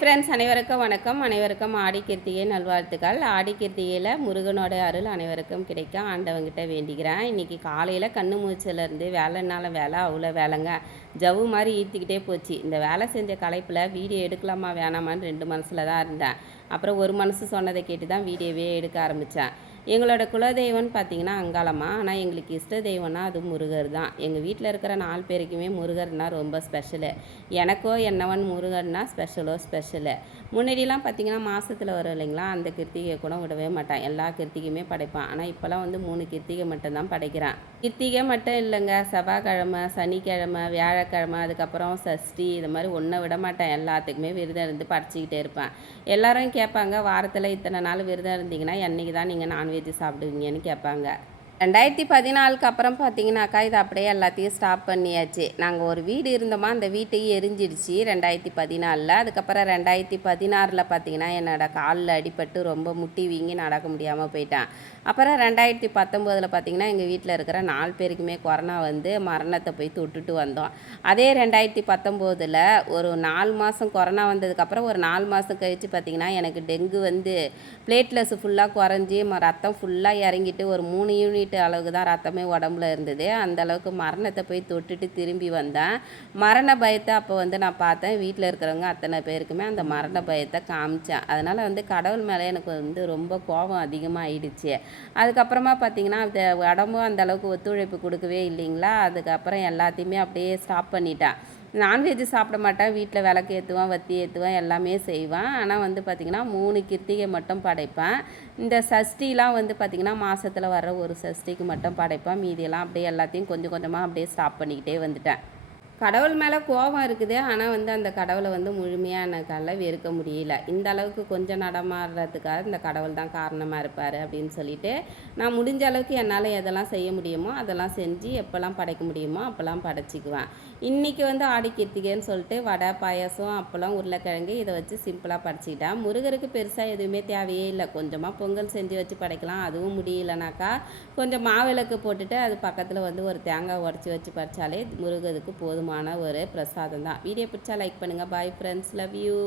Friends, அனைவருக்கும் வணக்கம். அனைவருக்கும் ஆடி கிருத்திகை நல்வாழ்த்துக்கள். ஆடி கிருத்திகையில் முருகனோட அருள் அனைவருக்கும் கிடைக்க ஆண்டவங்கிட்ட வேண்டிக்கிறேன். இன்றைக்கி காலையில் கண்ணு மூச்சிலேருந்து வேலைனால வேலை அவ்வளோ வேலைங்க. ஜவ்வு மாதிரி ஈர்த்திக்கிட்டே போச்சு. இந்த வேலை செஞ்ச களைப்பில் வீடியோ எடுக்கலாமா வேணாமான்னு 2 மனசில் தான் இருந்தேன். அப்புறம் ஒரு மனசு சொன்னதை கேட்டு தான் வீடியோவே எடுக்க ஆரம்பித்தேன். எங்களோட குலதெய்வம்னு பார்த்தீங்கன்னா அங்காளம்மா. ஆனால் எங்களுக்கு இஷ்ட தெய்வம்னா அது முருகர் தான். எங்கள் வீட்டில் இருக்கிற 4 பேருக்குமே முருகர்னால் ரொம்ப ஸ்பெஷலு. எனக்கோ என்னவன் முருகர்னா ஸ்பெஷலு. முன்னாடிலாம் பார்த்திங்கன்னா மாதத்தில் வரும் இல்லைங்களா, அந்த கிருத்திகை கூட விடவே மாட்டேன். எல்லா கிருத்திகையுமே படைப்பேன். ஆனால் இப்போலாம் வந்து 3 கிருத்திகை மட்டும்தான் படைக்கிறேன். கிருத்திகை மட்டும் இல்லைங்க, செவ்வாய்க்கிழமை, சனிக்கிழமை, வியாழக்கிழமை, அதுக்கப்புறம் சஷ்டி, இது மாதிரி ஒன்றை விட மாட்டேன். எல்லாத்துக்குமே விரதம் இருந்து படைச்சிக்கிட்டே இருப்பேன். எல்லோரும் கேட்பாங்க, வாரத்தில் இத்தனை நாள் விரதம் இருந்தீங்கன்னா என்றைக்கு தான் நீங்கள் நான்வெஜ் சாப்பிடுவீங்கன்னு கேட்பாங்க. 2014க்கு அப்புறம் பார்த்தீங்கன்னாக்கா இது அப்படியே எல்லாத்தையும் ஸ்டாப் பண்ணியாச்சு. நாங்கள் ஒரு வீடு இருந்தோமா, அந்த வீட்டையும் எரிஞ்சிடுச்சு 2014. அதுக்கப்புறம் 2016 பார்த்தீங்கன்னா என்னோடய காலில் அடிபட்டு ரொம்ப முட்டி வீங்கி நடக்க முடியாமல் போயிட்டேன். அப்புறம் 2019 பார்த்தீங்கன்னா எங்கள் வீட்டில் இருக்கிற 4 பேருக்குமே கொரோனா வந்து மரணத்தை போய் தொட்டுட்டு வந்தோம். அதே 2019 ஒரு 4 மாதம் கொரோனா வந்ததுக்கப்புறம் ஒரு 4 மாதம் கழித்து பார்த்திங்கன்னா எனக்கு டெங்கு வந்து பிளேட்லெஸ் ஃபுல்லாக குறைஞ்சி ரத்தம் ஃபுல்லாக இறங்கிட்டு ஒரு 3 யூனிட் அளவுக்கு தான் ரத்தமே உடம்புல இருந்தது. அந்த அளவுக்கு மரணத்தை போய் தொட்டுட்டு திரும்பி வந்தேன். மரண பயத்தை அப்போ வந்து நான் பார்த்தேன். வீட்டில் இருக்கிறவங்க அத்தனை பேருக்குமே அந்த மரண பயத்தை காமிச்சேன். அதனால் வந்து கடவுள் மேலே எனக்கு வந்து ரொம்ப கோபம் அதிகமாக ஆயிடுச்சு. அதுக்கப்புறமா பார்த்திங்கன்னா அந்த உடம்பும் அந்த அளவுக்கு ஒத்துழைப்பு கொடுக்கவே இல்லைங்களா. அதுக்கப்புறம் எல்லாத்தையுமே அப்படியே ஸ்டாப் பண்ணிட்டேன். நான்வெஜ்ஜு சாப்பிட மாட்டேன். வீட்டில் விளக்கு ஏற்றுவேன், வத்தி ஏற்றுவேன், எல்லாமே செய்வேன். ஆனால் வந்து பார்த்திங்கன்னா 3 கிருத்திகை மட்டும் படைப்பேன். இந்த சஷ்டிலாம் வந்து பார்த்திங்கன்னா மாதத்தில் வர ஒரு சஷ்டிக்கு மட்டும் படைப்பேன். மீதியெல்லாம் அப்படியே எல்லாத்தையும் கொஞ்சம் கொஞ்சமாக அப்படியே ஸ்டாப் பண்ணிக்கிட்டே வந்துட்டேன். கடவுள் மேலே கோபம் இருக்குது. ஆனால் வந்து அந்த கடவுளை வந்து முழுமையாக எனக்கால வெறுக்க முடியல. இந்த அளவுக்கு கொஞ்சம் நடமாடுறதுக்காக இந்த கடவுள் தான் காரணமாக இருப்பார் அப்படின்னு சொல்லிட்டு நான் முடிஞ்ச அளவுக்கு என்னால் எதெல்லாம் செய்ய முடியுமோ அதெல்லாம் செஞ்சு எப்போல்லாம் படைக்க முடியுமோ அப்போல்லாம் படைச்சிக்குவேன். இன்றைக்கி வந்து ஆடி கிருத்திகைன்னு சொல்லிட்டு வடை, பாயாசம், அப்போல்லாம் உருளைக்கிழங்கு இதை வச்சு சிம்பிளாக படைச்சிக்கிட்டேன். முருகருக்கு பெருசாக எதுவுமே தேவையே இல்லை. கொஞ்சமாக பொங்கல் செஞ்சு வச்சு படைக்கலாம். அதுவும் முடியலனாக்கா கொஞ்சம் மாவிளக்கு போட்டுட்டு அது பக்கத்தில் வந்து ஒரு தேங்காய் உடச்சி வச்சு படைச்சாலே முருகருக்கு போதுமான ஒரு பிரசாதம் தான். வீடியோ பிடிச்சா லைக் பண்ணுங்கள். Bye friends, love you.